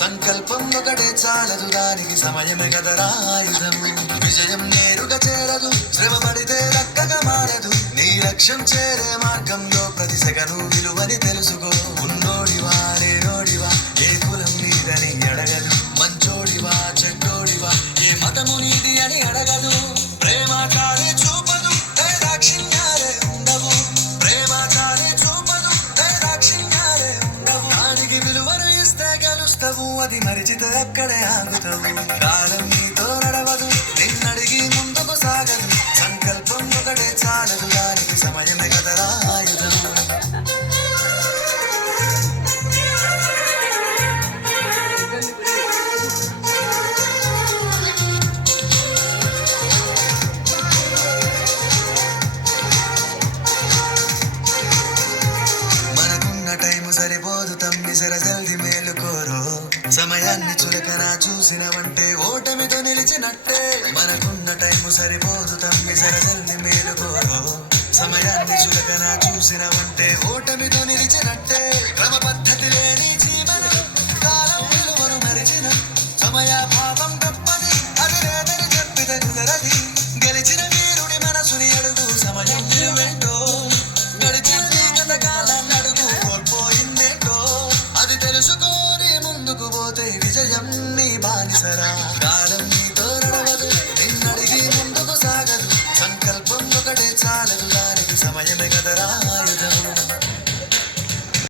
సంకల్పం ఒకటే చాలదు, దానికి సమయమే కదరా ఆయుధము. విజయం నేరుగా చేరదు, శ్రమ పడితే దక్కగా మారదు. నీ లక్ష్యం చేరే మార్గంలో ప్రతి సెకను విలువని తెలుసుకో. ఉన్నోడివా లేనోడివా, ఏ కులం నీదని అడగదు. మంచోడివా చెడ్డోడివా, ఏ మతము నీది అని అడగదు. ప్రేమ చాలే చూపదు, దాక్షిణ్యాలే ఉండవు. ప్రేమ చాలే చూపదు, దాక్షిణ్యాలే ఉండవు. దానికి విలువను ఇస్తే గెలుస్తావు, అది మరిచితే అక్కడే ఆగుతావు. కాలం నీతో నడవదు, నిన్నడిగి ముందుకు సాగదు. సంకల్పం ఒకటే చాలదు, దానికి సమయమే కదరా ఆయుధము. మనకున్న టైము సరిపోదు తమ్మి, జర జల్ది మేలుకోరో. సమయాన్ని చులకన చూసినవంటే ఓటమితో నిలిచినట్టే. మనకున్న టైము సరిపోదు తమ్మి, జర జల్ది మేలుకోరో. సమయాన్ని చులకన చూసినవంటే ఓటమితో నిలిచినట్టే. క్రమ పద్ధతి లేని జీవనం, కాలం విలువను మరిచిన. సమయ భావం గొప్పది, అది లేదని చెప్పితే కుదరది. గెలిచిన వీరుడి మనసుని అడుగు, సమయం విలువేంటో. గడిచింది గత కాలాన్ని అడుగు, కోల్పోయిందేంటో. అది తెలుసుకోని ముందుకు పోతే విజయం